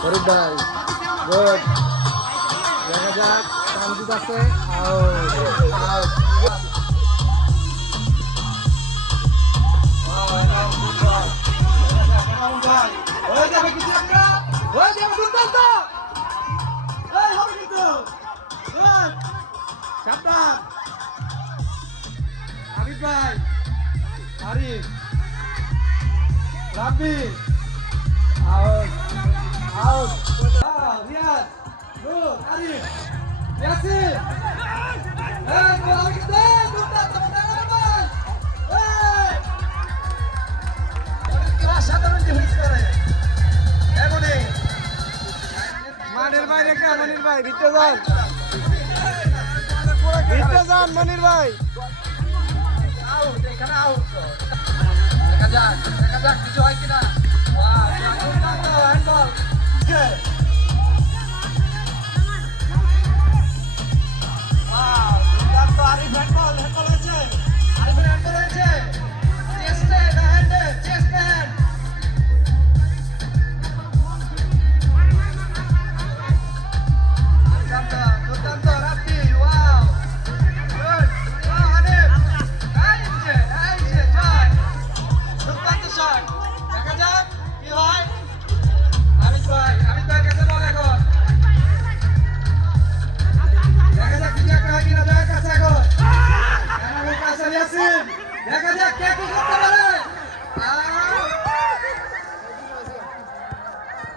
ফরিদ ভাই গুড দেখা যাক কামজিত আছে আরিফ ভাই আরিফ রাব্বি আউট আউট রিয়াজ নূর আরিফ ইয়াসিন এই বল দে দুটা তোমাদের ভাই এই ওরা সাধারণ ডিফেন্স করে এগুনি মানের বাইরে কা মনির ভাই ভিতরে যান মনির ভাই আউট এখানে আউট দেখা যাক কিছু হয় কিনা